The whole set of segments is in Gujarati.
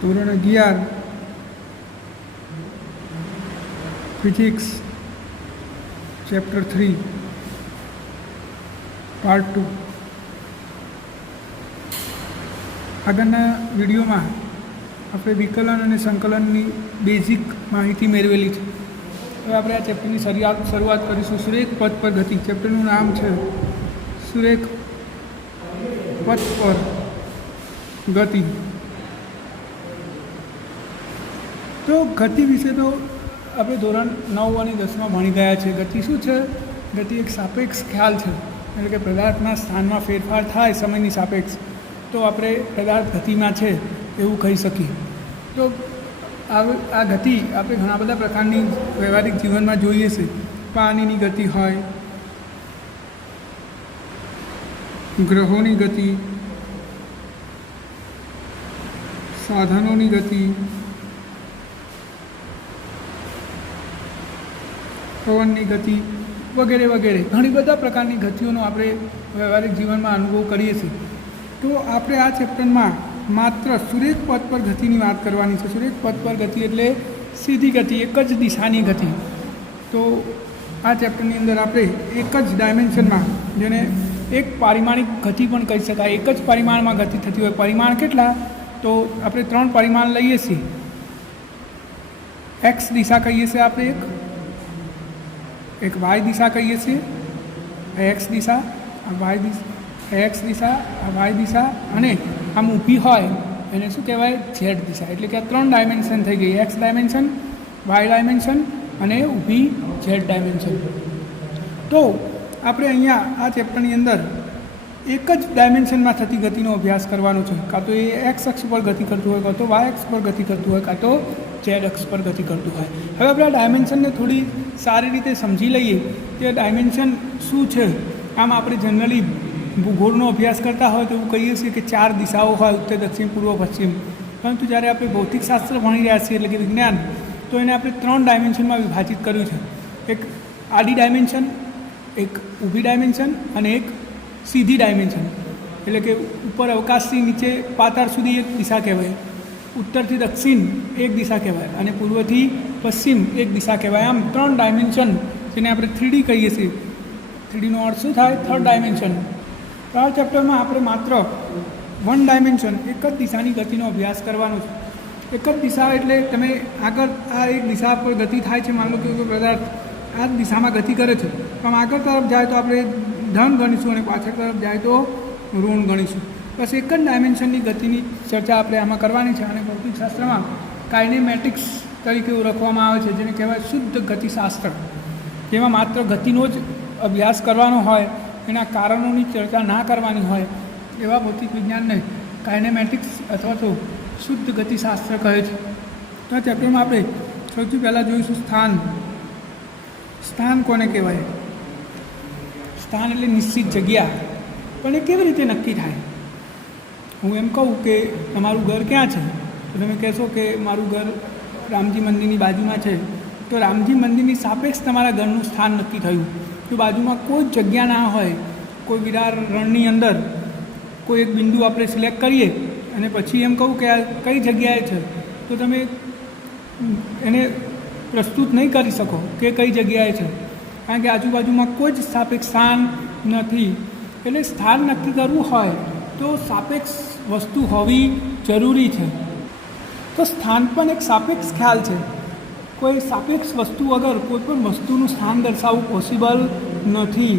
ધોરણ 11 ફિઝિક્સ ચેપ્ટર 3 પાર્ટ 2 આગળના વિડીયોમાં આપણે વિકલન અને સંકલનની બેઝિક માહિતી મેળવેલી છે. હવે આપણે આ ચેપ્ટરની શરૂઆત કરીશું. સુરેખ પથ પર ગતિ. ચેપ્ટરનું નામ છે સુરેખ પથ પર ગતિ. તો ગતિ વિશે તો આપણે ધોરણ 9 અને 10માં ભણી ગયા છે. ગતિ શું છે? ગતિ એક સાપેક્ષ ખ્યાલ છે, એટલે કે પદાર્થના સ્થાનમાં ફેરફાર થાય સમયની સાપેક્ષ, તો આપણે પદાર્થ ગતિમાં છે એવું કહી શકીએ. તો આ ગતિ આપણે ઘણા બધા પ્રકારની વ્યવહારિક જીવનમાં જોઈએ છે. પાણીની ગતિ હોય, ગ્રહોની ગતિ, સાધનોની ગતિ, પવનની ગતિ વગેરે વગેરે ઘણી બધા પ્રકારની ગતિઓનો આપણે વ્યવહારિક જીવનમાં અનુભવ કરીએ છીએ. તો આપણે આ ચેપ્ટરમાં માત્ર સુરેખ પથ પર ગતિની વાત કરવાની છે. સુરેખ પથ પર ગતિ એટલે સીધી ગતિ, એક જ દિશાની ગતિ. તો આ ચેપ્ટરની અંદર આપણે એક જ ડાયમેન્શનમાં, જેને એક પારિમાણિક ગતિ પણ કહી શકાય, એક જ પરિમાણમાં ગતિ થતી હોય. પરિમાણ કેટલા? તો આપણે 3 પરિમાણ લઈએ છીએ. એક્સ દિશા કહીએ છીએ આપણે, એક વાય દિશા કહીએ છીએ, એક્સ દિશા, આ વાય દિશા, એક્સ દિશા, આ વાય દિશા, અને આમ ઊભી હોય એને શું કહેવાય? ઝેડ દિશા. એટલે કે આ 3 ડાયમેન્શન થઈ ગઈ. એક્સ ડાયમેન્શન, વાય ડાયમેન્શન અને ઊભી ઝેડ ડાયમેન્શન. તો આપણે અહીંયા આ ચેપ્ટરની અંદર એક જ ડાયમેન્શનમાં થતી ગતિનો અભ્યાસ કરવાનો છે. કાં તો એ એક્સ અક્ષ પર ગતિ કરતું હોય, કાં તો વાય અક્ષ પર ગતિ કરતું હોય, કાં તો ઝેડ અક્ષ પર ગતિ કરતું હોય. હવે આપણે આ ડાયમેન્શનને થોડી સારી રીતે સમજી લઈએ કે ડાયમેન્શન શું છે. આમ આપણે જનરલી ભૂગોળનો અભ્યાસ કરતા હોય તો એવું કહીએ છીએ કે 4 દિશાઓ હોય, ઉત્તર, દક્ષિણ, પૂર્વ, પશ્ચિમ. પરંતુ જ્યારે આપણે ભૌતિકશાસ્ત્ર ભણી રહ્યા છીએ, એટલે કે વિજ્ઞાન, તો એને આપણે 3 ડાયમેન્શનમાં વિભાજિત કર્યું છે. એક આડી ડાયમેન્શન, એક ઊભી ડાયમેન્શન અને એક સીધી ડાયમેન્શન. એટલે કે ઉપર અવકાશથી નીચે પાતાળ સુધી એક દિશા કહેવાય, ઉત્તરથી દક્ષિણ એક દિશા કહેવાય અને પૂર્વથી પશ્ચિમ એક દિશા કહેવાય. આમ 3 ડાયમેન્શન, જેને આપણે 3D કહીએ છીએ. 3Dનો અર્થ શું થાય? 3rd dimension. તો આ ચેપ્ટરમાં આપણે માત્ર 1 ડાયમેન્શન, એક જ દિશાની ગતિનો અભ્યાસ કરવાનો છે. એક જ દિશા એટલે તમે આગળ આ એક દિશા પર ગતિ થાય છે, માનો કે કોઈ પદાર્થ આ દિશામાં ગતિ કરે છે, પણ આગળ તરફ જાય તો આપણે ધન ગણીશું અને પાછળ તરફ જાય તો ઋણ ગણીશું. બસ એક જ ડાયમેન્શનની ગતિની ચર્ચા આપણે આમાં કરવાની છે. અને ભૌતિકશાસ્ત્રમાં કાઇનેમેટિક્સ તરીકે ઓળખવામાં આવે છે, જેને કહેવાય શુદ્ધ ગતિશાસ્ત્ર. જેમાં માત્ર ગતિનો જ અભ્યાસ કરવાનો હોય, એના કારણોની ચર્ચા ના કરવાની હોય, એવા ભૌતિક વિજ્ઞાનને કાઇનેમેટિક્સ અથવા તો શુદ્ધ ગતિશાસ્ત્ર કહે છે. તો આ ચેપ્ટરમાં આપણે સૌથી પહેલાં જોઈશું સ્થાન. સ્થાન કોને કહેવાય? સ્થાન એટલે નિશ્ચિત જગ્યા. પણ એ કેવી રીતે નક્કી થાય? હું એમ કહું કે તમારું ઘર ક્યાં છે, તો તમે કહેશો કે મારું ઘર રામજી મંદિરની બાજુમાં છે. તો રામજી મંદિરની સાપેક્ષ તમારા ઘરનું સ્થાન નક્કી થયું. જો બાજુમાં કોઈ જગ્યા ના હોય, કોઈ વિરાર રણની અંદર કોઈ એક બિંદુ આપણે સિલેક્ટ કરીએ અને પછી એમ કહું કે આ કઈ જગ્યાએ છે, તો તમે એને પ્રસ્તુત નહીં કરી શકો કે કઈ જગ્યાએ છે, કારણ કે આજુબાજુમાં કોઈ જ સાપેક્ષ સ્થાન નથી. એટલે સ્થાન નક્કી કરવું હોય તો સાપેક્ષ વસ્તુ હોવી જરૂરી છે. તો સ્થાન પણ એક સાપેક્ષ ખ્યાલ છે. કોઈ સાપેક્ષ વસ્તુ વગર કોઈ પણ વસ્તુનું સ્થાન દર્શાવવું પોસિબલ નથી.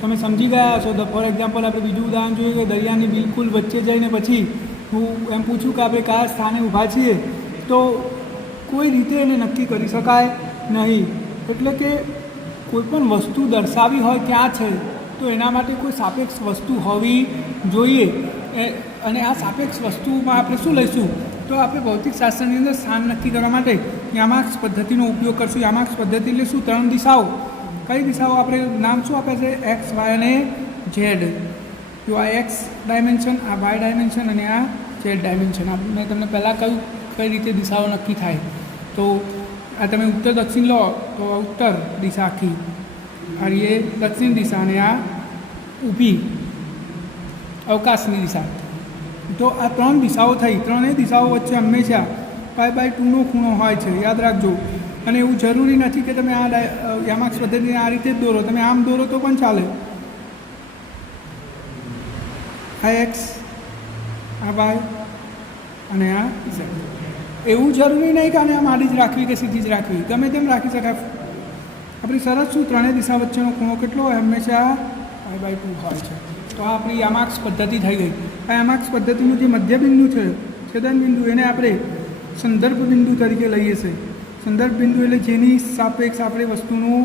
તમે સમજી ગયા છો. તો ફોર એક્ઝામ્પલ આપણે બીજું ઉદાહરણ જોઈએ કે દરિયાની બિલકુલ વચ્ચે જઈને પછી હું એમ પૂછું કે આપણે કયા સ્થાને ઊભા છીએ, તો કોઈ રીતે એને નક્કી કરી શકાય નહીં. એટલે કે કોઈ પણ વસ્તુ દર્શાવી હોય ક્યાં છે, તો એના માટે કોઈ સાપેક્ષ વસ્તુ હોવી જોઈએ. અને આ સાપેક્ષ વસ્તુમાં આપણે શું લઈશું? તો આપણે ભૌતિકશાસ્ત્રની અંદર સ્થાન નક્કી કરવા માટે યામાક્સ પદ્ધતિનો ઉપયોગ કરશું. યામાક્સ પદ્ધતિ એટલે શું? 3 દિશાઓ. કઈ દિશાઓ? આપણે નામ શું આપે છે? એક્સ, વાય અને ઝેડ. જો આ એક્સ ડાયમેન્શન, આ વાય ડાયમેન્શન અને આ ઝેડ ડાયમેન્શન. મેં તમને પહેલાં કહ્યું કઈ રીતે દિશાઓ નક્કી થાય. તો આ તમે ઉત્તર દક્ષિણ લો તો ઉત્તર દિશા આખી, આ એ દક્ષિણ દિશા અને આ ઊભી અવકાશની દિશા. તો આ ત્રણ દિશાઓ થઈ, ત્રણેય દિશાઓ વચ્ચે હંમેશા π/2નો ખૂણો હોય છે, યાદ રાખજો. અને એવું જરૂરી નથી કે તમે આ યામાક્સ પદ્ધતિને આ રીતે જ દોરો, તમે આમ દોરો તો પણ ચાલે. આ એક્સ, આ વાય અને આ ઝેડ. એવું જરૂરી નહીં કે આને આમ આડી જ રાખવી કે સીધી જ રાખવી, ગમે તેમ રાખી શકાય. આપણી શરત શું? ત્રણેય દિશા વચ્ચેનો ખૂણો કેટલો હોય? હંમેશા π/2 હોય છે. તો આ આપણી યામાક્સ પદ્ધતિ થઈ ગઈ. આ યામાક્સ પદ્ધતિનું જે મધ્યબિંદુ છે, છેદન બિંદુ, એને આપણે સંદર્ભ બિંદુ તરીકે લઈએ છીએ. સંદર્ભ બિંદુ એટલે જેની સાપેક્ષ આપણે વસ્તુનું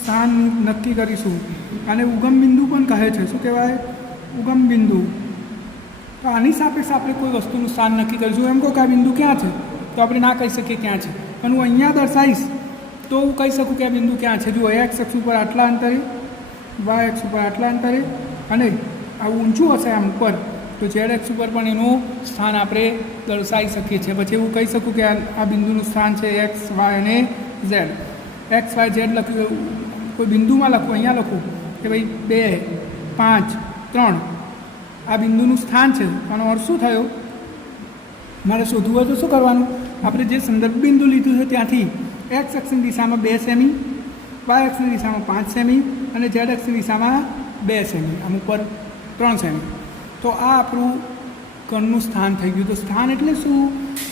સ્થાન નક્કી કરીશું. અને ઉગમ બિંદુ પણ કહે છે. શું કહેવાય? ઉગમ બિંદુ. તો આની સાપેક્ષ આપણે કોઈ વસ્તુનું સ્થાન નક્કી કરીશું. એમ કહો કે આ બિંદુ ક્યાં છે, તો આપણે ના કહી શકીએ ક્યાં છે, પણ હું અહીંયા દર્શાવીશ તો હું કહી શકું કે આ બિંદુ ક્યાં છે. જો એક્સ અક્ષ ઉપર આટલા અંતરે, વાય અક્ષ ઉપર આટલા અંતરે, અને આવું ઊંચું હશે આમ ઉપર, તો ઝેડ અક્ષ ઉપર પણ એનું સ્થાન આપણે દર્શાવી શકીએ છીએ. પછી એવું કહી શકું કે આ બિંદુનું સ્થાન છે એક્સ, વાય અને ઝેડ. એક્સ, વાય, ઝેડ લખ્યું, કોઈ બિંદુમાં લખું, અહીંયા લખું કે ભાઈ 2, 5, 3 આ બિંદુનું સ્થાન છે. આનો અર્થ શું થયો? મારે શોધવું હોય તો શું કરવાનું? આપણે જે સંદર્ભ બિંદુ લીધું છે ત્યાંથી એક્સ અક્ષની દિશામાં 2 સેમી, વાય અક્ષની દિશામાં 5 સેમી અને ઝેડ અક્ષની દિશામાં 2 સેમી, આમ ઉપર 3 સેમી. તો આ આપણું કણનું સ્થાન થઈ ગયું. તો સ્થાન એટલે શું?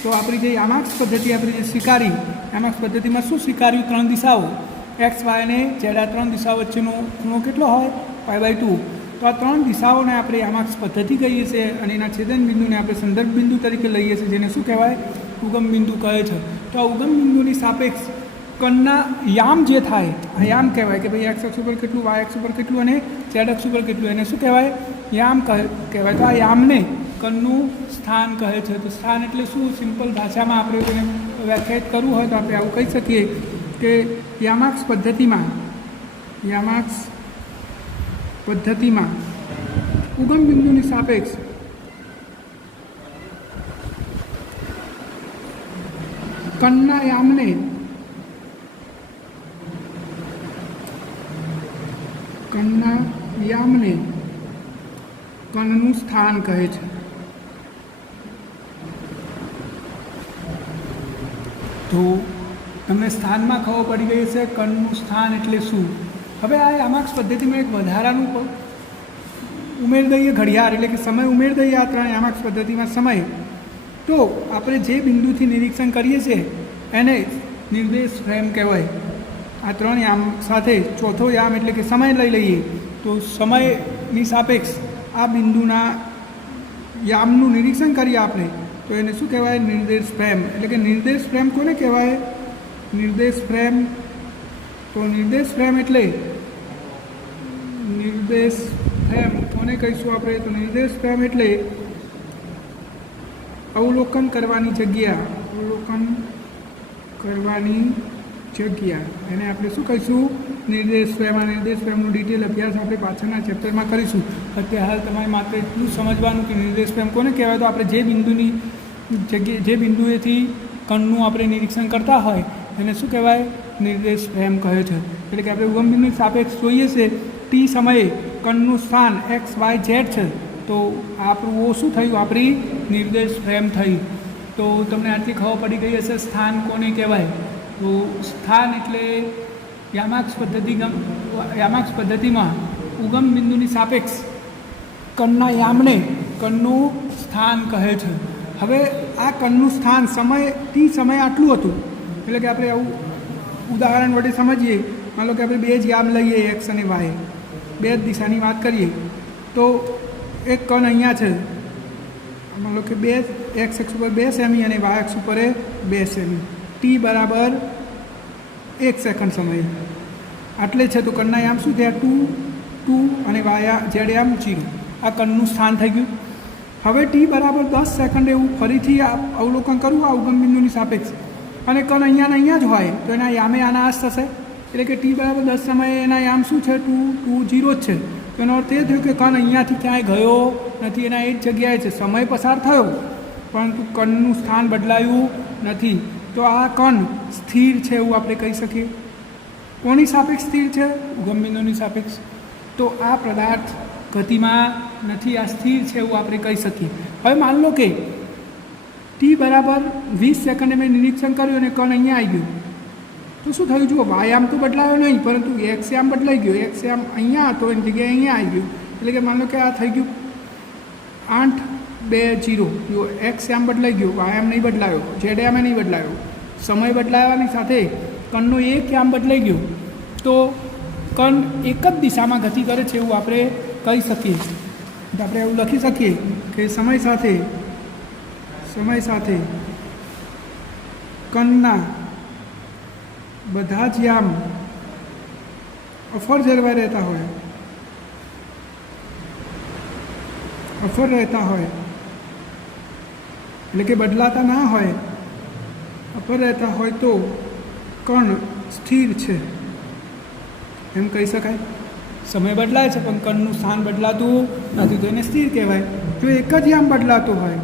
તો આપણી જે યામાક્સ પદ્ધતિ આપણે જે સ્વીકારી, યામાક્સ પદ્ધતિમાં શું સ્વીકાર્યું? 3 દિશાઓ, એક્સ, વાય અને ઝેડ. આ 3 દિશાઓ વચ્ચેનો ખૂણો કેટલો હોય? π/2. તો આ 3 દિશાઓને આપણે યામાક્સ પદ્ધતિ કહીએ છીએ અને એના છેદન બિંદુને આપણે સંદર્ભ બિંદુ તરીકે લઈએ છીએ, જેને શું કહેવાય? ઉગમ બિંદુ કહે છે. તો આ ઉગમ બિંદુની સાપેક્ષ કણના યામ જે થાય, આ યામ કહેવાય કે ભાઈ એક્સ અક્ષ ઉપર કેટલું, વાય અક્ષ ઉપર કેટલું અને ઝેડ અક્ષ ઉપર કેટલું, એને શું કહેવાય? યામ કહેવાય. તો આ યામને કણનું સ્થાન કહે છે. તો સ્થાન એટલે શું? સિમ્પલ ભાષામાં આપણે તેને વ્યાખ્યાયિત કરવું હોય તો આપણે આવું કહી શકીએ કે યામાક્સ પદ્ધતિમાં ઉગમ બિંદુની સાપેક્ષ કણના યામને કણનું સ્થાન કહે છે. તો તમને સ્થાનમાં ખબર પડી ગઈ છે કણનું સ્થાન એટલે શું. હવે આ યામાક્સ પદ્ધતિમાં એક વધારાનું ઉમેર દઈએ, ઘડિયાળ એટલે કે સમય ઉમેર દઈએ આ 3 યામાક્સ પદ્ધતિમાં સમય. તો આપણે જે બિંદુથી નિરીક્ષણ કરીએ છીએ એને નિર્દેશ ફ્રેમ કહેવાય. આ 3 યામ સાથે ચોથો યામ એટલે કે સમય લઈ લઈએ તો સમયની સાપેક્ષ આ બિંદુના યામનું નિરીક્ષણ કરીએ આપણે તો એને શું કહેવાય? નિર્દેશ ફ્રેમ. એટલે કે નિર્દેશ ફ્રેમ કોને કહેવાય? નિર્દેશ ફ્રેમ. તો નિર્દેશ ફ્રેમ એટલે નિર્દેશ ફ્રેમ કોને કહીશું આપણે? તો નિર્દેશ ફ્રેમ એટલે અવલોકન કરવાની જગ્યા. એને આપણે શું કહીશું? નિર્દેશ ફ્રેમ. આ નિર્દેશ ફ્રેમનું ડિટેલ અભ્યાસ આપણે પાછળના ચેપ્ટરમાં કરીશું. અત્યારે હાલ તમારે માત્ર એટલું સમજવાનું કે નિર્દેશ ફ્રેમ કોને કહેવાય? તો આપણે જે બિંદુની જગ્યાએ, જે બિંદુએથી કણનું આપણે નિરીક્ષણ કરતા હોય એને શું કહેવાય? નિર્દેશ ફ્રેમ કહે છે. એટલે કે આપણે ઉગમ બિંદુની સાપેક્ષ જોઈએ છે ટી સમયે કણનું સ્થાન એક્સ, વાય, ઝેડ છે. તો આપણું શું થયું? આપણી નિર્દેશ ફ્રેમ થઈ. તો તમને આટલી ખબર પડી ગઈ હશે સ્થાન કોને કહેવાય. તો સ્થાન એટલે યામાક્સ પદ્ધતિમાં ઉગમ બિંદુની સાપેક્ષ કણના યામને કણનું સ્થાન કહે છે. હવે આ કણનું સ્થાન ટી સમય આટલું હતું. એટલે કે આપણે આવું ઉદાહરણ વડે સમજીએ. માનો કે આપણે 2 જ યામ લઈએ, એક્સ અને વાય, 2 જ દિશાની વાત કરીએ. તો એક કણ અહીંયા છે, માનો કે એક્સ અક્ષ ઉપર 2 સેમી અને વાય અક્ષ ઉપર 2 સેમી. ટી બરાબર 1 સેકન્ડ સમય આટલે છે. તો કણના યામ શું થયા? 2 અને વાય ઝેડ યામ 0. આ કણનું સ્થાન થઈ ગયું. હવે ટી બરાબર 10 સેકન્ડે હું ફરીથી અવલોકન કરું આ ઉગમ બિંદુની સાપેક્ષ અને કણ અહીંયા જ હોય તો એના યામે આના આસ થશે. એટલે કે ટી બરાબર 10 સમયે એના યામ શું છે? 2, 0 જ છે. તો એનો અર્થ એ થયો કે કણ અહીંયાથી ક્યાંય ગયો નથી, એના એ જ જગ્યાએ છે. સમય પસાર થયો પરંતુ કણનું સ્થાન બદલાયું નથી. તો આ કણ સ્થિર છે એવું આપણે કહી શકીએ. કોની સાપેક્ષ સ્થિર છે? ઉગમ બિંદુની સાપેક્ષ. તો આ પદાર્થ ગતિમાં નથી, આ સ્થિર છે એવું આપણે કહી શકીએ. હવે માન લો કે ટી બરાબર 20 સેકન્ડે મેં નિરીક્ષણ કર્યું અને કણ અહીંયા આવી ગયું, તો શું થયું? જુઓ, વાયામ તો બદલાયો નહીં, પરંતુ એક્સયામ બદલાઈ ગયો. એક્સયામ અહીંયા હતો એની જગ્યાએ અહીંયા આવી ગયું. એટલે કે માન લો કે આ થઈ ગયું 8:20. જુઓ, એક્સયામ બદલાઈ ગયો, વાયામ નહીં બદલાયો, ઝેડયામે નહીં બદલાયો. સમય બદલાવાની સાથે કણનો એક યામ બદલાઈ ગયો, તો કણ એક જ દિશામાં ગતિ કરે છે એવું આપણે કહી શકીએ. તો આપણે એવું લખી શકીએ કે સમય સાથે કણના બધા જ યામ અફર જળવાઈ રહેતા હોય, એટલે કે બદલાતા ના હોય, અફર રહેતા હોય તો કણ સ્થિર છે એમ કહી શકાય. સમય બદલાય છે પણ કણનું સ્થાન બદલાતું નથી, તો એને સ્થિર કહેવાય. જો એક જ યામ બદલાતો હોય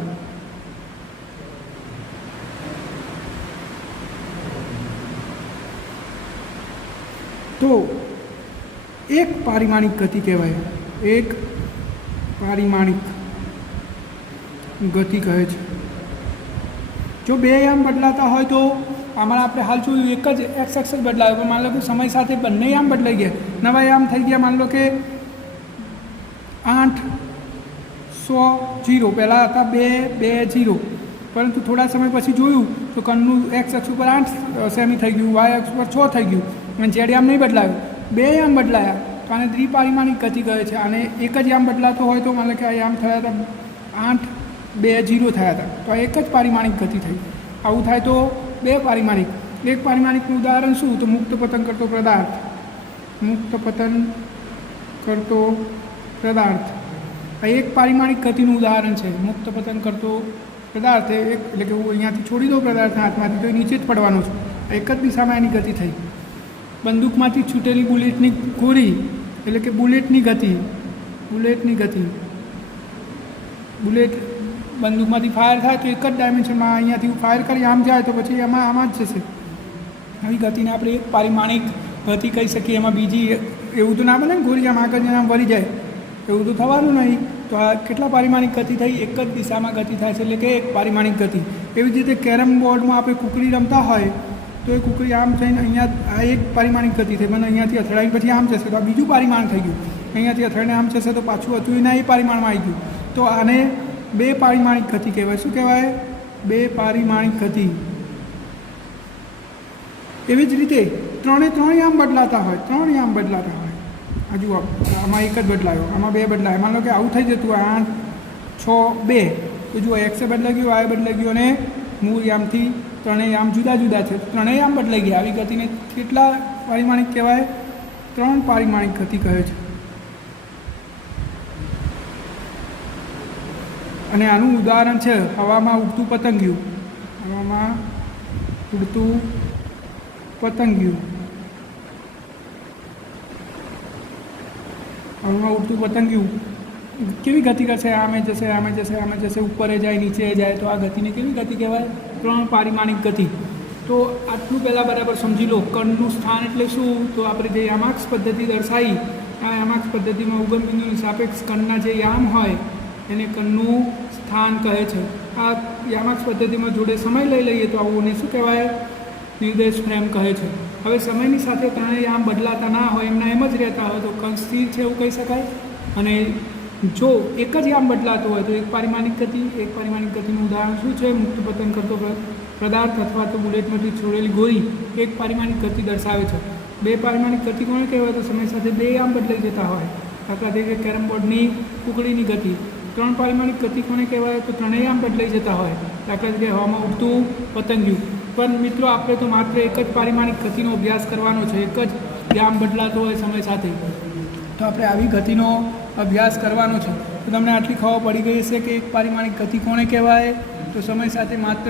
તો એક પારિમાણિક ગતિ કહેવાય. એક પારિમાણિક ગતિ કહે છે. જો બે યામ બદલાતા હોય તો આમાં આપણે હાલ જોયું એક જ એક્સ એક્સેસ બદલાયો, પણ માન લો કે સમય સાથે બંને યામ બદલાઈ ગયા, નવા યામ થઈ ગયા. માન લો કે 8:100 પહેલાં હતા 2:20, પરંતુ થોડા સમય પછી જોયું તો કણનું એક્સ અક્ષ ઉપર 8 સેમી થઈ ગયું, વાય અક્ષ ઉપર 6 થઈ ગયું, અને ઝેડ યામ નહીં બદલાયો, બે યામ બદલાયા, તો આને દ્વિપારિમાણિક ગતિ કહે છે. અને એક જ યામ બદલાતો હોય તો માન લો કે આ યામ થયા હતા 8:20 થયા હતા, તો આ એક જ પારિમાણિક ગતિ થઈ. આવું થાય તો બે પારિમાણિક. એક પારિમાણિકનું ઉદાહરણ શું? તો મુક્ત પતન કરતો પદાર્થ. આ એક પારિમાણિક ગતિનું ઉદાહરણ છે. મુક્ત પતન કરતો પદાર્થ એટલે કે હું અહીંયાથી છોડી દઉં પદાર્થના હાથમાંથી તો એ નીચે જ પડવાનો છું. એક જ દિશામાં એની ગતિ થઈ. બંદૂકમાંથી છૂટેલી બુલેટની ગોળી એટલે કે બુલેટની ગતિ. બુલેટ બંદૂકમાંથી ફાયર થાય તો એક જ ડાયમેન્શનમાં અહીંયાથી ફાયર કરી આમ જાય તો પછી આમાં જ જશે. આવી ગતિને આપણે એક પારિમાણિક ગતિ કહી શકીએ. એમાં બીજી એવું તો ના બને ને ગોળી આમ આગળ આમ વળી જાય, એવું તો થવાનું નહીં. તો આ કેટલા પારિમાણિક ગતિ થઈ? એક જ દિશામાં ગતિ થાય છે એટલે કે એક પારિમાણિક ગતિ. એવી જ રીતે કેરમ બોર્ડમાં આપણે કુકડી રમતા હોય તો એ કુકડી આમ થઈને અહીંયા આ એક પારિમાણિક ગતિ થઈ, મને અહીંયાથી અથડાઈને પછી આમ જશે તો આ બીજું પરિમાણ થઈ ગયું. અહીંયાથી અથડાઈને આમ જશે તો પાછું હતું એના એ પરિમાણમાં આવી ગયું. તો આને બે પારિમાણિક ગતિ કહેવાય. શું કહેવાય? બે પારિમાણિક ગતિ. એવી જ રીતે ત્રણે યામ બદલાતા હોય, આ જુઓ આમાં એક જ બદલાયો, આમાં બે બદલાય. માન લો કે આવું થઈ જતું 8, 6, 2, તો જુઓ એક્સે બદલાઈ ગયું, વાય બદલાઈ ગયું અને મૂળ યામથી ત્રણેય યામ જુદા જુદા છે, ત્રણેય યામ બદલાઈ ગયા. આવી ગતિને કેટલા પારિમાણિક કહેવાય? 3 પારિમાણિક ગતિ કહે છે. અને આનું ઉદાહરણ છે હવામાં ઉડતું પતંગિયું. કેવી ગતિ કરશે? આમે જશે, ઉપર જાય, નીચે જાય. તો આ ગતિને કેવી ગતિ કહેવાય? 3 પારિમાણિક ગતિ. તો આટલું પહેલાં બરાબર સમજી લો. કણનું સ્થાન એટલે શું? તો આપણે જે યામાક્ષ પદ્ધતિ દર્શાવી, આ યામાક્ષ પદ્ધતિમાં ઉગમ બિંદુની સાપેક્ષ કણના જે યામ હોય એને કણનું સ્થાન કહે છે. આ યામાક્ષ પદ્ધતિમાં જોડે સમય લઈ લઈએ તો આવું શું કહેવાય? નિર્દેશ ફ્રેમ કહે છે. હવે સમયની સાથે ત્રણેય યામ બદલાતા ના હોય, એમના એમ જ રહેતા હોય તો કણ સ્થિર છે એવું કહી શકાય. અને જો એક જ યામ બદલાતો હોય તો એક પારિમાણિક ગતિ. એક પારિમાણિક ગતિનું ઉદાહરણ શું છે? મુક્ત પતન કરતો પદાર્થ અથવા તો બુલેટમાંથી છોડેલી ગોળી એક પારિમાણિક ગતિ દર્શાવે છે. બે પારિમાણિક ગતિ કોને કહેવાય? તો સમય સાથે બે યામ બદલાઈ જતા હોય. દાખલા તરીકે કેરમ બોર્ડની કુકડીની ગતિ. 3 પારિમાણિક ગતિ કોને કહેવાય? તો ત્રણેય યામ બદલાઈ જતા હોય. દાખલા તરીકે હવામાં ઉડતું પતંગિયું. પણ મિત્રો આપણે તો માત્ર એક જ પારિમાણિક ગતિનો અભ્યાસ કરવાનો છે. એક જ યામ બદલાતો હોય સમય સાથે, તો આપણે આવી ગતિનો અભ્યાસ કરવાનો છે. તો તમને આટલી ખબર પડી ગઈ હશે કે એક પારિમાણિક ગતિ કોને કહેવાય? તો સમય સાથે માત્ર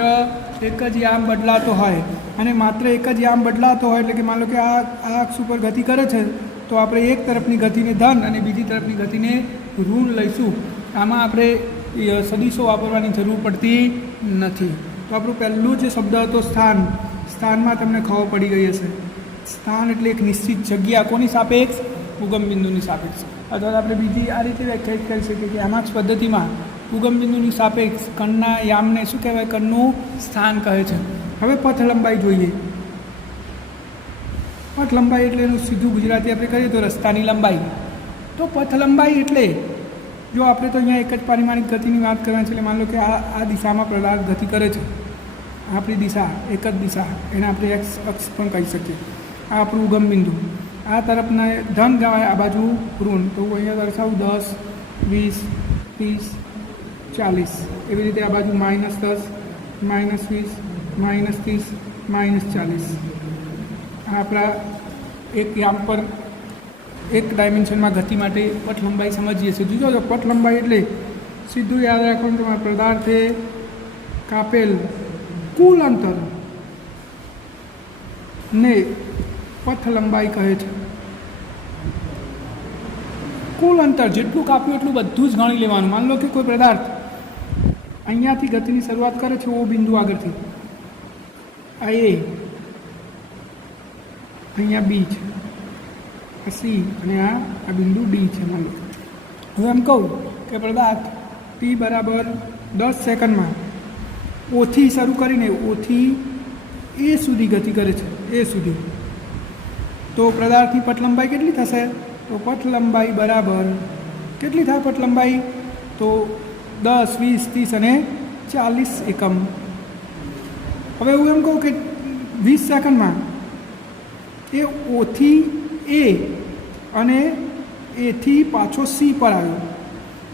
એક જ યામ બદલાતો હોય. અને માત્ર એક જ યામ બદલાતો હોય એટલે કે માન લો કે આ અક્ષ ઉપર ગતિ કરે છે તો આપણે એક તરફની ગતિને ધન અને બીજી તરફની ગતિને ઋણ લઈશું. આમાં આપણે સદીશો વાપરવાની જરૂર પડતી નથી. તો આપણું પહેલું જે શબ્દ હતો સ્થાન. સ્થાનમાં તમને ખબર પડી ગઈ હશે. સ્થાન એટલે એક નિશ્ચિત જગ્યા. કોની સાપેક્ષ? ઉગમ બિંદુની સાપેક્ષ. અથવા તો આપણે બીજી આ રીતે વ્યાખ્યાયિત કરી શકીએ કે આમાં જ પદ્ધતિમાં ઉગમ બિંદુની સાપેક્ષ કણના યામને શું કહેવાય, કણનું સ્થાન કહે છે. હવે પથ લંબાઈ જોઈએ. પથ લંબાઈ એટલે એનું સીધું ગુજરાતી આપણે કરીએ તો રસ્તાની લંબાઈ. તો પથ લંબાઈ એટલે જો આપણે તો અહીંયા એક જ પારિમાણિક ગતિની વાત કરવાની છે, એટલે માની લો કે આ દિશામાં પદાર્થ ગતિ કરે છે, આપણી દિશા એક જ દિશા, એને આપણે એક્સ અક્ષ પણ કહી શકીએ. આ આપણું ઉગમ બિંદુ, આ તરફના ધન ગવાય, આ બાજુ ઋણ. તો હું અહીંયા દર્શાવું 10, 20, 30, 40. એવી રીતે આ બાજુ -10, -20, -30, -40. આ આપણા એક યામ પર એક ડાયમેન્શનમાં ગતિ માટે પથ લંબાઈ સમજીએ છીએ. જો પથ લંબાઈ એટલે સીધું યાદ રાખવાનું, તમારા પદાર્થે કાપેલ કુલ અંતર ને પથ લંબાઈ કહે છે. કુલ અંતર જેટલું કાપ્યું એટલું બધું જ ગણી લેવાનું. માની લો કે કોઈ પદાર્થ અહીંયાથી ગતિની શરૂઆત કરે છે, ઓ બિંદુ આગળથી, આ એ, અહીંયા બી છે, આ સી અને આ બિંદુ ડી છે. માની લો હું એમ કહું કે પદાર્થ ટી બરાબર 10 સેકન્ડમાં ઓથી શરૂ કરીને ઓથી એ સુધી ગતિ કરે છે, એ સુધી, તો પદાર્થની પથ લંબાઈ કેટલી થશે? તો પથ લંબાઈ બરાબર કેટલી થાય પથ લંબાઈ? તો 10, 20, 30 અને 40 એકમ. હવે હું એમ કહું કે 20 સેકન્ડમાં એ ઓથી એ અને એથી પાછો સી પર આવ્યો.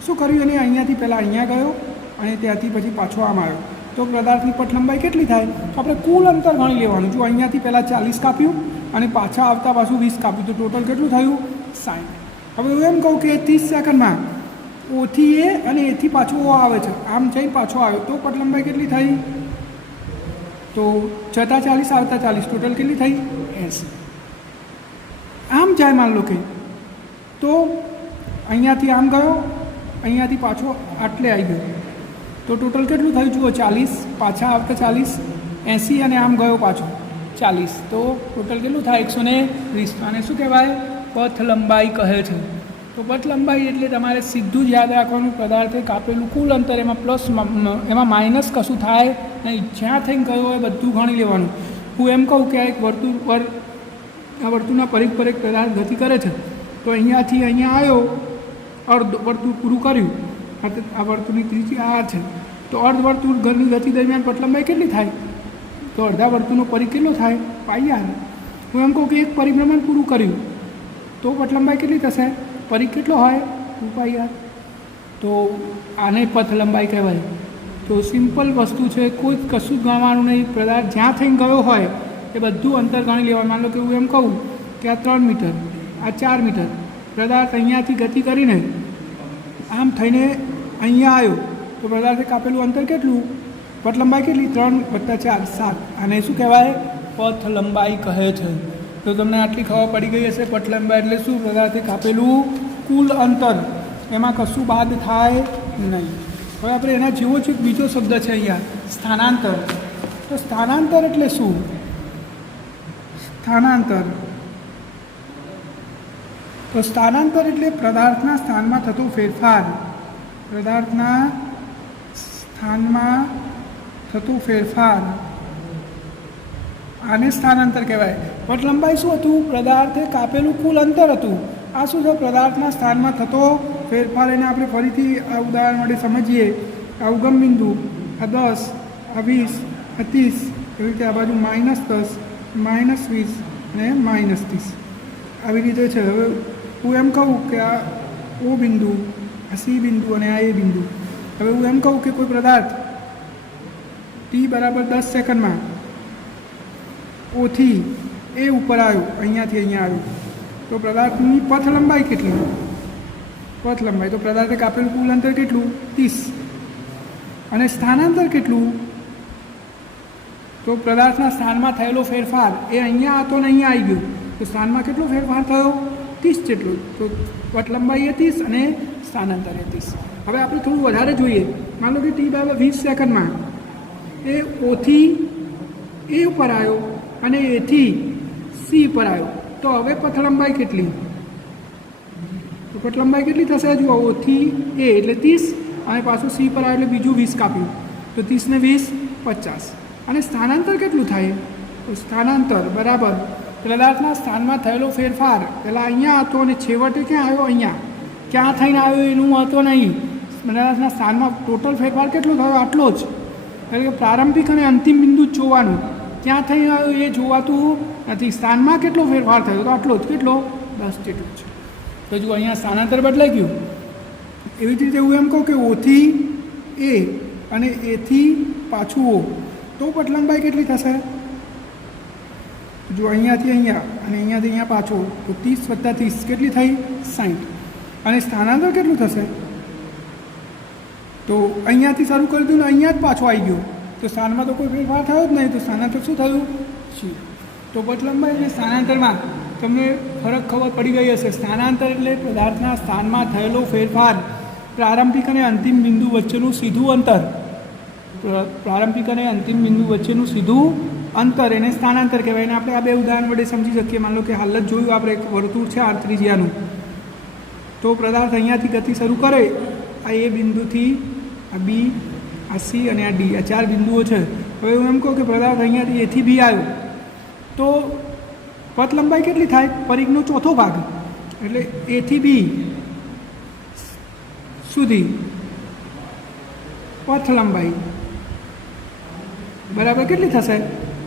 શું કર્યું? એને અહીંયાથી પહેલાં અહીંયા ગયો અને ત્યાંથી પછી પાછો આમ આવ્યો. તો પદાર્થની પથ લંબાઈ કેટલી થાય? તો આપણે કુલ અંતર ગણી લેવાનું. જો અહીંયાથી પહેલાં 40 કાપ્યું અને પાછા આવતા પાછું 20 કાપ્યું, તો ટોટલ કેટલું થયું? 60. હવે હું એમ કહું કે 30 સેકન્ડમાં ઓથી એ અને એથી પાછો ઓ આવે છે, આમ જઈને પાછો આવ્યો, તો પથ લંબાઈ કેટલી થઈ? તો જતા 40 આવતા 40, ટોટલ કેટલી થઈ? 80. આમ જાય માન લો કે, તો અહીંયાથી આમ ગયો, અહીંયાથી પાછો આટલે આવી ગયો, તો ટોટલ કેટલું થયું? જુઓ 40, પાછા આવતા 40, 80 અને આમ ગયો પાછો 40, તો ટોટલ કેટલું થાય? 120. આને શું કહેવાય? પથ લંબાઈ કહે છે. તો પથ લંબાઈ એટલે તમારે સીધું જ યાદ રાખવાનું, પદાર્થે કાપેલું કુલ અંતર, એમાં પ્લસ એમાં માઇનસ કશું થાય નહીં. જ્યાં થઈને ગયો હોય બધું ગણી લેવાનું. હું એમ કહું કે આ એક વર્તુળ પર, આ વર્તુળના પરિઘ પર એક પદાર્થ ગતિ કરે છે, તો અહીંયાથી અહીંયા આવ્યો, અર્ધ વર્તુળ પૂરું કર્યું, આ વર્તુળની ત્રિજ્યા આ છે, તો અર્ધ વર્તુળ ઘરની ગતિ દરમિયાન પથ લંબાઈ કેટલી થાય? તો અડધા વર્તુળનો પરિઘ કેટલો થાય? πr. હું એમ કહું કે એક પરિભ્રમણ પૂરું કર્યું, તો પથ લંબાઈ કેટલી થશે? પરિઘ કેટલો હોય? 2πr. તો આને પથ લંબાઈ કહેવાય. તો સિમ્પલ વસ્તુ છે, કોઈ કશું જ ગણવાનું નહીં. પદાર્થ જ્યાં થઈને ગયો હોય એ બધું અંતર ગણી લેવાનું. માની લો કે હું એમ કહું કે આ 3 મીટર, આ 4 મીટર, પદાર્થ અહીંયાથી ગતિ કરીને આમ થઈને અહીંયા આવ્યો, તો પદાર્થે કાપેલું અંતર કેટલું? પથ લંબાઈ કેટલી? 3 + 4 7. આને શું કહેવાય? પથ લંબાઈ કહે છે. તો તમને આટલી ખબર પડી ગઈ હશે. પથ લંબાઈ એટલે શું? પદાર્થે કાપેલું કુલ અંતર, એમાં કશું બાદ થાય નહીં. હવે આપણે એના જેવો જ એક બીજો શબ્દ છે અહીંયા, સ્થાનાંતર. તો સ્થાનાંતર એટલે શું? સ્થાનાંતર, તો સ્થાનાંતર એટલે પદાર્થના સ્થાનમાં થતો ફેરફાર. પદાર્થના સ્થાનમાં થતું ફેરફાર, આને સ્થાનાંતર કહેવાય. પથ લંબાઈ શું હતું? પદાર્થે કાપેલું કુલ અંતર હતું. આ શું છે? પદાર્થના સ્થાનમાં થતો ફેરફાર. એને આપણે ફરીથી આ ઉદાહરણ માટે સમજીએ. આ ઉગમ બિંદુ, આ 10, આ 20, આ 30, એવી રીતે આ બાજુ -10, -20 અને -30, આવી રીતે છે. હવે હું એમ કહું કે આ ઓ બિંદુ, આ સી બિંદુ અને આ એ બિંદુ. હવે હું એમ કહું કે કોઈ પદાર્થ ટી બરાબર 10 સેકન્ડમાં ઓથી એ ઉપર આવ્યો, અહીંયાથી અહીંયા આવ્યો, તો પદાર્થની પથ લંબાઈ કેટલી? પથ લંબાઈ તો પદાર્થે કાપેલું કુલ અંતર કેટલું? 30. અને સ્થાનાંતર કેટલું? તો પદાર્થના સ્થાનમાં થયેલો ફેરફાર એ અહીંયા હતો ને અહીંયા આવી ગયો, તો સ્થાનમાં કેટલો ફેરફાર થયો? 30 જેટલો. તો પથ લંબાઈ એ 30 અને સ્થાનાંતર એ 30. હવે આપણે થોડું વધારે જોઈએ. માનો કે ટી બરાબર 20 સેકન્ડમાં એ ઓથી એ ઉપર આવ્યો અને એથી સી પર આવ્યો, તો હવે પથ લંબાઈ કેટલી? તો પટ લંબાઈ કેટલી થશે? જુઓ, ઓથી એ એટલે 30 અને પાછું સી પર આવે એટલે બીજું 20 કાપ્યું, તો 30 ને 20 50. અને સ્થાનાંતર કેટલું થાય? તો સ્થાનાંતર બરાબર પદાર્થના સ્થાનમાં થયેલો ફેરફાર પહેલાં અહીંયા હતો અને છેવટે ક્યાં આવ્યો? અહીંયા. ક્યાં થઈને આવ્યો એનું મહત્ત્વ નહીં, પદાર્થના સ્થાનમાં ટોટલ ફેરફાર કેટલો થયો? આટલો જ. એટલે કે પ્રારંભિક અને અંતિમ બિંદુ જ જોવાનું, ક્યાં થઈને આવ્યો એ જોવાતું નથી. સ્થાનમાં કેટલો ફેરફાર થયો? તો આટલો જ. કેટલો? 10 જેટલો જ. તો જુઓ, અહીંયા સ્થાનાંતર બદલાઈ ગયું. એવી જ રીતે હું એમ કહું કે ઓથી એ અને એથી પાછું ઓ, તો પટ લંબાઈ કેટલી થશે? જો અહીંયાથી અહીંયા અને અહીંયાથી અહીંયા પાછો, તો 30 + 30 કેટલી થઈ? 60. અને સ્થાનાંતર કેટલું થશે? તો અહીંયાથી શરૂ કરી દઉં ને અહીંયા જ પાછો આવી ગયો, તો સ્થાનમાં તો કોઈ ફેરફાર થયો જ નહીં, તો સ્થાનાંતર શું થયું? છે. તો પટ લંબાઈ અને સ્થાનાંતરમાં તમને ફરક ખબર પડી ગઈ હશે. સ્થાનાંતર એટલે પદાર્થના સ્થાનમાં થયેલો ફેરફાર, પ્રારંભિક અને અંતિમ બિંદુ વચ્ચેનું સીધું અંતર. પ્રારંભિક અને અંતિમ બિંદુ વચ્ચેનું સીધું અંતર એને સ્થાનાંતર કહેવાય. એને આપણે આ બે ઉદાહરણ વડે સમજી શકીએ. માન લો કે હાલ જ જોયું આપણે, એક વર્તુળ છે r ત્રિજ્યાનું, તો પદાર્થ અહીંયાથી ગતિ શરૂ કરે, આ એ બિંદુથી, આ બી, આ સી અને આ ડી, આ 4 બિંદુઓ છે. હવે હું એમ કહું કે પદાર્થ અહીંયાથી એથી બી આવ્યો, તો પથ લંબાઈ કેટલી થાય? પરિઘનો ચોથો ભાગ, એટલે એથી બી સુધી પથ લંબાઈ બરાબર કેટલી થશે?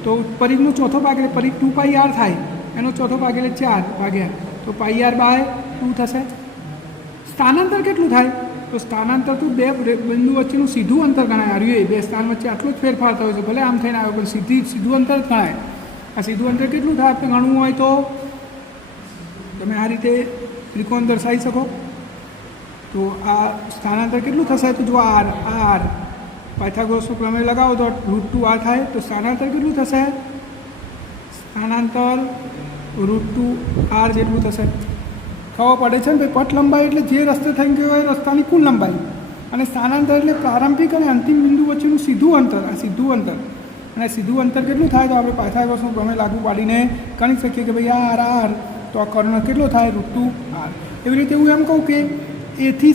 તો પરિઘનો ચોથો ભાગ એટલે પરિઘ 2πr થાય, એનો ચોથો ભાગ એટલે 4 ભાગ્યા, તો πr/2 થશે. સ્થાનાંતર કેટલું થાય? તો સ્થાનાંતર તો બે બિંદુ વચ્ચેનું સીધું અંતર ગણાય. આવ્યું એ બે સ્થાન વચ્ચે આટલો જ ફેરફાર થયો છે, ભલે આમ થઈને આવ્યો પણ સીધું અંતર જ ગણાય. આ સીધું અંતર કેટલું થાય આપણે ગણવું હોય તો તમે આ રીતે ત્રિકોણ દર્શાવી શકો. તો આ સ્થાનાંતર કેટલું થશે? તો જો આર પાયથાગોરસનો પ્રમેય લગાવો તો √2r થાય. તો સ્થાનાંતર કેટલું થશે? સ્થાનાંતર √2r જેટલું થશે. ખબર પડે છે ને? પટ લંબાઈ એટલે જે રસ્તે થઈ ગયો હોય રસ્તાની કુલ લંબાઈ, અને સ્થાનાંતર એટલે પ્રારંભિક અને અંતિમ બિંદુ વચ્ચેનું સીધું અંતર. આ સીધું અંતર, અને સીધું અંતર કેટલું થાય? તો આપણે પાયથાગોરસનો પ્રમેય લાગુ પાડીને ગણી શકીએ કે ભાઈ આર, તો આ કર્ણ કેટલો થાય? √2r. એવી રીતે હું એમ કહું કે એથી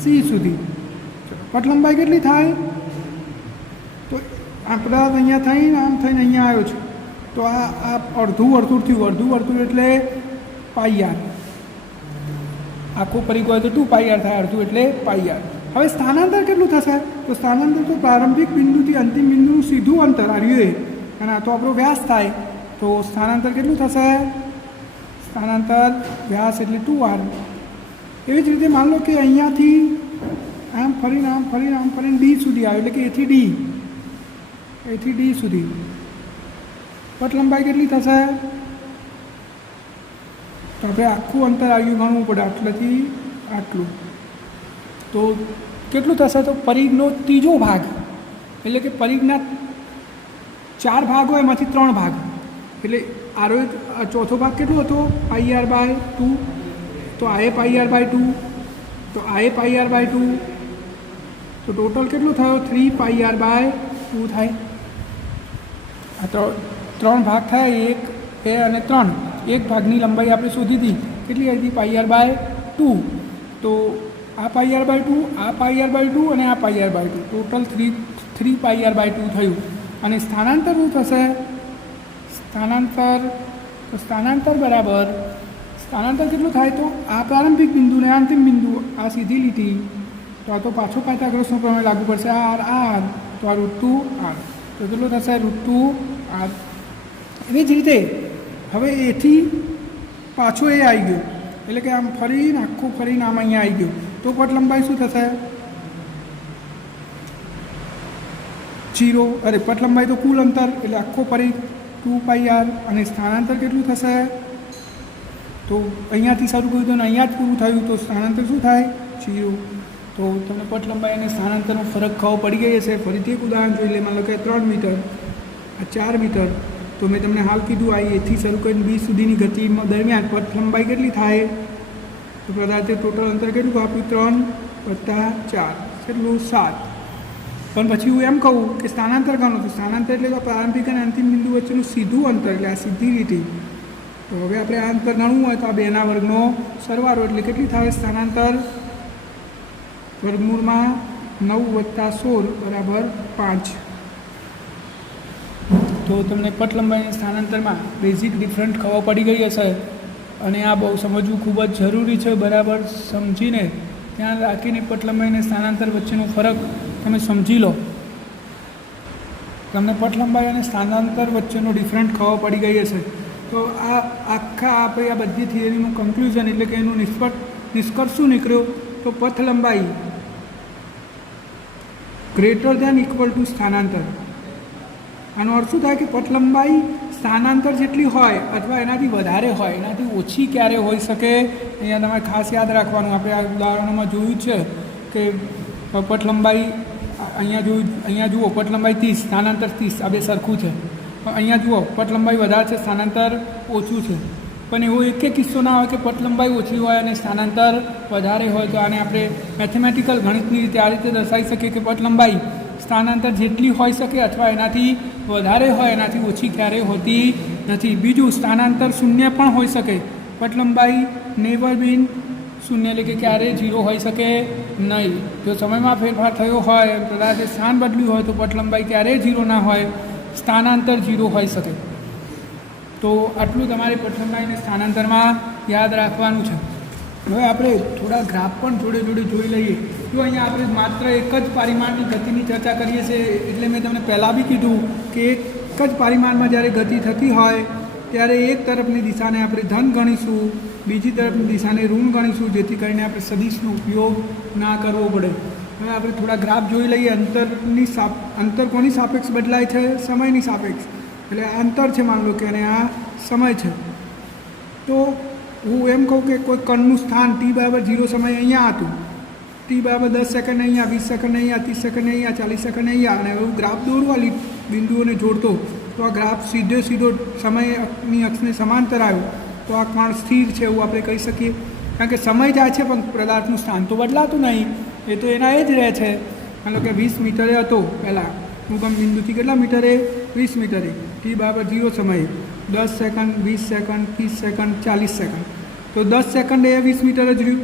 સી સુધી પટ લંબાઈ કેટલી થાય? તો આપણા અહીંયા થઈને આમ થઈને અહીંયા આવ્યો છે, તો આ અડધું વર્તુળ થયું. અડધું વર્તુળ એટલે πr. આખું પરિઘ હોય તો 2πr થાય, અડધું એટલે πr. હવે સ્થાનાંતર કેટલું થશે? તો સ્થાનાંતર તો પ્રારંભિક બિંદુથી અંતિમ બિંદુનું સીધું અંતર આવ્યું, અને આ તો આપણો વ્યાસ થાય. તો સ્થાનાંતર કેટલું થશે? સ્થાનાંતર વ્યાસ એટલે 2r. એવી જ રીતે માન લો કે અહીંયાથી આમ ફરીને આમ ફરીને આમ ફરીને ડી સુધી આવ્યું, એટલે કે એથી ડી સુધી પટ લંબાઈ કેટલી થશે? તો આપણે આખું અંતર આવ્યું ગણવું પડે, આટલેથી આટલું. તો કેટલું થશે? તો પરિઘનો ત્રીજો ભાગ, એટલે કે પરિઘના 4 ભાગ હોય એમાંથી 3 ભાગ, એટલે આરો ચોથો ભાગ કેટલો હતો? πr/2. તો આ એ πr/2, તો આ એ πr/2, તો ટોટલ કેટલું થયો? 3πr/2 થાય. આ તો 3 ભાગ થાય, 1, 2 અને 3. એક ભાગની લંબાઈ આપણે શોધી હતી, કેટલી હતી? πr/2. તો આ πr/2, આ πr/2 અને આ πr/2, ટોટલ 3πr/2 થયું. અને સ્થાનાંતર શું થશે? સ્થાનાંતર બરાબર સ્થાનાંતર કેટલું થાય? તો આ પ્રારંભિક બિંદુ ને અંતિમ બિંદુ, આ સીધી લીટી, તો આ તો પાછો પાયથાગોરસનો પ્રમેય લાગુ પડશે. આર, તો આ √2r, તો કેટલું થશે? √2r. એવી જ રીતે હવે એથી પાછો એ આવી ગયો, એટલે કે આમ ફરીને આખું ફરીને આમ અહીંયા આવી ગયો, તો પટ લંબાઈ શું થશે? 0. પટ લંબાઈ તો કુલ અંતર, એટલે આખો પરિઘ 2πr. અને સ્થાનાંતર કેટલું થશે? તો અહીંયાથી શરૂ કર્યું તો અહીંયા જ પૂરું થયું, તો સ્થાનાંતર શું થાય? 0. તો તમને પટ લંબાઈ અને સ્થાનાંતરનો ફરક ખબર પડી ગઈ હશે. ફરીથી એક ઉદાહરણ જોઈ લે. માન લો કે 3 મીટર, આ 4 મીટર. તો મેં તમને હાલ કીધું, આ એથી શરૂ કરીને બી સુધીની ગતિ દરમિયાન પટ લંબાઈ કેટલી થાય? તો પદાર્થે ટોટલ અંતર કેટલું આપ્યું? 3 + 4 કેટલું? 7. પણ પછી હું એમ કહું કે સ્થાનાંતર ગણો, તો સ્થાનાંતર એટલે પ્રારંભિક અને અંતિમ બિંદુ વચ્ચેનું સીધું અંતર, એટલે આ સીધી લીટી. તો હવે આપણે આ અંતર ગણવું હોય તો આ બેના વર્ગનો સરવાળો એટલે કેટલી થાય સ્થાનાંતર વર્ગમૂળમાં 9 + 16 = 5. તો તમને પટ લંબાઈની સ્થાનાંતરમાં બેઝિક ડિફરન્ટ ખબર પડી ગઈ હશે અને આ બહુ સમજવું ખૂબ જ જરૂરી છે. બરાબર સમજીને ધ્યાન રાખીને પટ લંબાઈ અને સ્થાનાંતર વચ્ચેનો ફરક તમે સમજી લો. તમને પટ લંબાઈ અને સ્થાનાંતર વચ્ચેનો ડિફરન્ટ ખબર પડી ગઈ હશે. તો આ આખા આપણે આ બધી થિયરીનું કન્ક્લુઝન એટલે કે એનું નિષ્કર્ષ શું નીકળ્યો તો પથ લંબાઈ > સ્થાનાંતર. આનો અર્થ શું થાય કે પથ લંબાઈ સ્થાનાંતર જેટલી હોય અથવા એનાથી વધારે હોય, એનાથી ઓછી ક્યારે હોઈ શકે. અહીંયા તમારે ખાસ યાદ રાખવાનું. આપણે આ ઉદાહરણોમાં જોયું છે કે પથ લંબાઈ અહીંયા જુઓ પથ લંબાઈ 30, સ્થાનાંતર 30, આ બે સરખું છે. અહીંયા જુઓ પથ લંબાઈ વધારે છે, સ્થાનાંતર ઓછું છે. પણ એવો એક કિસ્સો ના હોય કે પથ લંબાઈ ઓછી હોય અને સ્થાનાંતર વધારે હોય. તો આને આપણે મેથેમેટિકલ ગણિતની રીતે આ રીતે દર્શાવી શકીએ કે પથ લંબાઈ સ્થાનાંતર જેટલી હોઈ શકે અથવા એનાથી વધારે હોય, એનાથી ઓછી ક્યારેય હોતી નથી. બીજું, સ્થાનાંતર શૂન્ય પણ હોઈ શકે. પથ લંબાઈ નેવર બીન શૂન્ય એટલે કે ક્યારેય 0 હોઈ શકે નહીં. જો સમયમાં ફેરફાર થયો હોય, પદાર્થે સ્થાન બદલ્યું હોય તો પથ લંબાઈ ક્યારેય 0 ના હોય, સ્થાનાંતર 0 હોઈ શકે. તો આટલું તમારે પથ લંબાઈ અને સ્થાનાંતરમાં યાદ રાખવાનું છે. હવે આપણે થોડા ગ્રાફ પણ જોડે જોઈ લઈએ. જો અહીંયા આપણે માત્ર એક જ પરિમાણની ગતિની ચર્ચા કરીએ છીએ એટલે મેં તમને પહેલાં બી કીધું કે એક જ પરિમાણમાં જ્યારે ગતિ થતી હોય ત્યારે એક તરફની દિશાને આપણે ધન ગણીશું, બીજી તરફની દિશાને ઋણ ગણીશું, જેથી કરીને આપણે સદિશનો ઉપયોગ ના કરવો પડે. હવે આપણે થોડા ગ્રાફ જોઈ લઈએ. અંતર કોની સાપેક્ષ બદલાય છે? સમયની સાપેક્ષ. એટલે આ અંતર છે માન લો કે અને આ સમય છે. તો હું એમ કહું કે કોઈ કણનું સ્થાન t = 0 સમય અહીંયા હતું, t = 10 સેકન્ડ અહીંયા, 20 સેકન્ડ અહીંયા, 30 સેકન્ડ અહીંયા, 40 સેકન્ડ અહીંયા, અને એવું ગ્રાફ દોરવા બિંદુઓને જોડતો તો આ ગ્રાફ સીધો સમયની અક્ષને સમાંતર આવ્યો તો આ કણ સ્થિર છે એવું આપણે કહી શકીએ. કારણ કે સમય જાય છે પણ પદાર્થનું સ્થાન તો બદલાતું નહીં, એ તો એના એ જ રહે છે. માનો કે 20 મીટરે હતો પહેલાં, ઉગમ બિંદુથી કેટલા મીટરે? 20 મીટરે. t = 0 સમયે 10 સેકન્ડ, 20 સેકન્ડ, 30 સેકન્ડ, 40 સેકન્ડ. તો 10 સેકન્ડે 20 મીટર જ રહ્યું,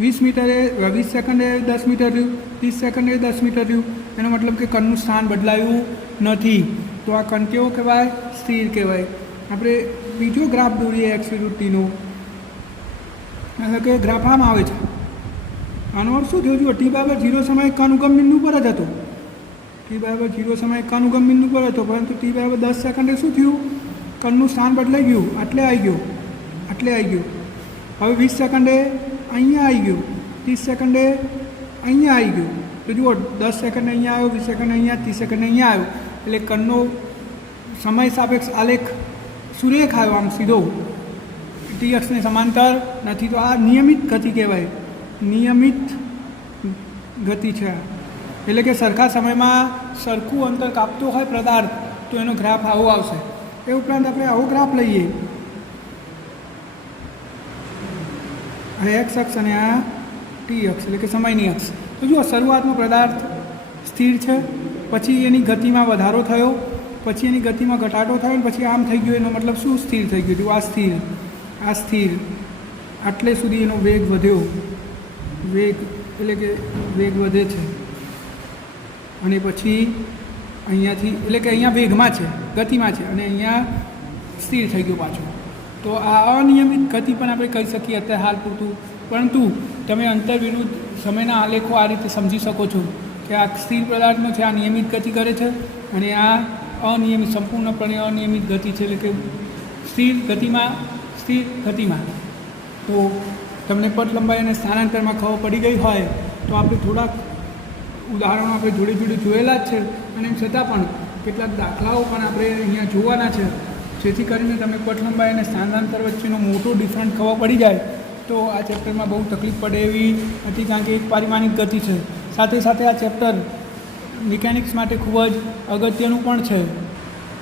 20 સેકન્ડે 10 મીટર રહ્યું, 30 સેકન્ડે 10 મીટર રહ્યું. એનો મતલબ કે કણનું સ્થાન બદલાયું નથી. તો આ કણ કેવો કહેવાય? સ્થિર કહેવાય. આપણે બીજો ગ્રાફ દોરીએ x વિરુદ્ધ t નો. એટલે કે ગ્રાફ આમ આવે છે. આનો અર્થ શું થયો? જો t = 0 સમયે કણ ઉગમ બિંદુ પર જ હતો, t = 0 સમયે કણ ઉગમ બિંદુ પર હતો, પરંતુ t = 10 સેકન્ડે શું થયું? કણનું સ્થાન બદલાઈ ગયું, આટલે આવી ગયું. હવે 20 સેકન્ડે અહીંયા આવી ગયું, 30 સેકન્ડે અહીંયા આવી ગયું. તો જુઓ 10 સેકન્ડ અહીંયા આવ્યો, 20 સેકન્ડ અહીંયા, 30 સેકન્ડ અહીંયા આવ્યો. એટલે કણનો સમય સાપેક્ષ આલેખ સુરેખ આવ્યો, આમ સીધો, ટી અક્ષને સમાંતર નથી. તો આ નિયમિત ગતિ કહેવાય. નિયમિત ગતિ છે. એટલે કે સરખા સમયમાં સરખું અંતર કાપતો હોય પદાર્થ તો એનો ગ્રાફ આવો આવશે. એ ઉપરાંત આપણે આવો ગ્રાફ લઈએ, આ એક્સ અક્ષ અને આ ટી અક્ષ એટલે કે સમયની અક્ષ. તો જુઓ શરૂઆતમાં પદાર્થ સ્થિર છે, પછી એની ગતિમાં વધારો થયો, પછી એની ગતિમાં ઘટાડો થયો, અને પછી આમ થઈ ગયો. એનો મતલબ શું? સ્થિર થઈ ગયું. આ સ્થિર આટલે સુધી એનો વેગ વધ્યો. વેગ એટલે કે વેગ વધે છે અને પછી અહીંયાથી એટલે કે અહીંયા વેગમાં છે, ગતિમાં છે, અને અહીંયા સ્થિર થઈ ગયું પાછું. તો આ અનિયમિત ગતિ પણ આપણે કહી શકીએ અત્યારે હાલ પૂરતું. પરંતુ તમે અંતર વિરુદ્ધ સમયના આલેખો આ રીતે સમજી શકો છો કે આ સ્થિર પદાર્થનો છે, આ નિયમિત ગતિ કરે છે, અને આ અનિયમિત, સંપૂર્ણપણે અનિયમિત ગતિ છે, એટલે કે સ્થિર ગતિમાં. તો તમને પથ લંબાઈ અને સ્થાનાંતરમાં ખબર પડી ગઈ હોય તો આપણે થોડાક ઉદાહરણો આપણે જોડે જોયેલા જ છે, અને એમ છતાં પણ કેટલાક દાખલાઓ પણ આપણે અહીંયા જોવાના છે, જેથી કરીને તમને પથ લંબાઈ અને સ્થાનાંતર વચ્ચેનો મોટો ડિફરન્સ ખબર પડી જાય. તો આ ચેપ્ટરમાં બહુ તકલીફ પડે એવી નથી, કારણ કે એક પારિમાણિક ગતિ છે. સાથે સાથે આ ચેપ્ટર મિકેનિક્સ માટે ખૂબ જ અગત્યનું પણ છે.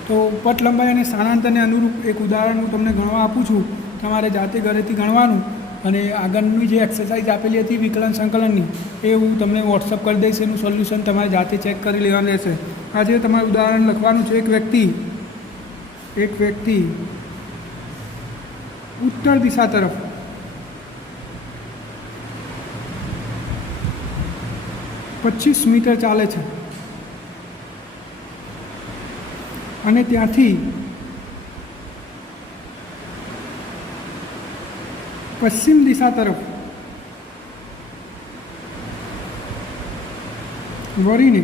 તો પથ લંબાઈ અને સ્થાનાંતરને અનુરૂપ એક ઉદાહરણ હું તમને ગણવા આપું છું. તમારે જાતે ઘરેથી ગણવાનું, અને આગળની જે એક્સરસાઇઝ આપેલી હતી વિકલન સંકલનની એ હું તમને વોટ્સઅપ કરી દઈશ. એનું સોલ્યુશન તમારે જાતે ચેક કરી લેવાનું રહેશે. આજે તમારે ઉદાહરણ લખવાનું છે. એક વ્યક્તિ ઉત્તર દિશા તરફ પચીસ મીટર ચાલે છે અને ત્યાંથી પશ્ચિમ દિશા તરફ વળીને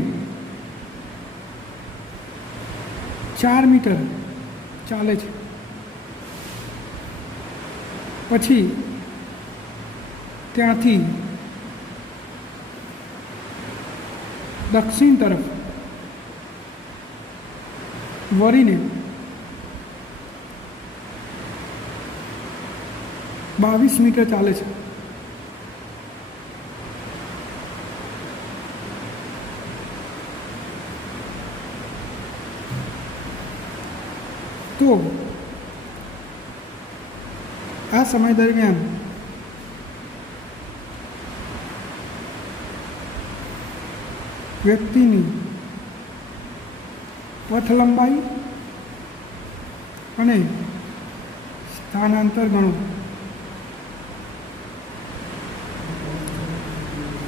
4 મીટર ચાલે છે. પછી ત્યાંથી દક્ષિણ તરફ વળીને 22 મીટર ચાલે છે. તો આ સમય દરમિયાન વ્યક્તિની પથ લંબાઈ અને સ્થાનાંતર ગણો.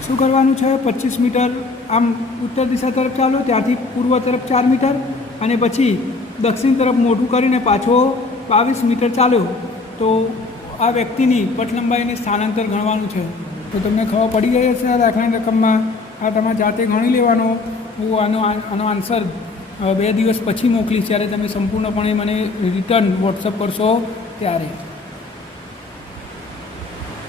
શું કરવાનું છે? 25 મીટર આમ ઉત્તર દિશા તરફ ચાલો, ત્યાંથી પૂર્વ તરફ 4 મીટર અને પછી દક્ષિણ તરફ મોઢું કરીને પાછો 22 મીટર ચાલ્યો તો આ વ્યક્તિની પટ લંબાઈને સ્થાનાંતર ગણવાનું છે. તો તમને ખબર પડી ગઈ હશે આ દાખલાની રકમમાં. આ તમારે જાતે ગણી લેવાનો. હું આનો આન્સર 2 દિવસ પછી મોકલીશ, જ્યારે તમે સંપૂર્ણપણે મને રિટર્ન વોટ્સઅપ કરશો ત્યારે.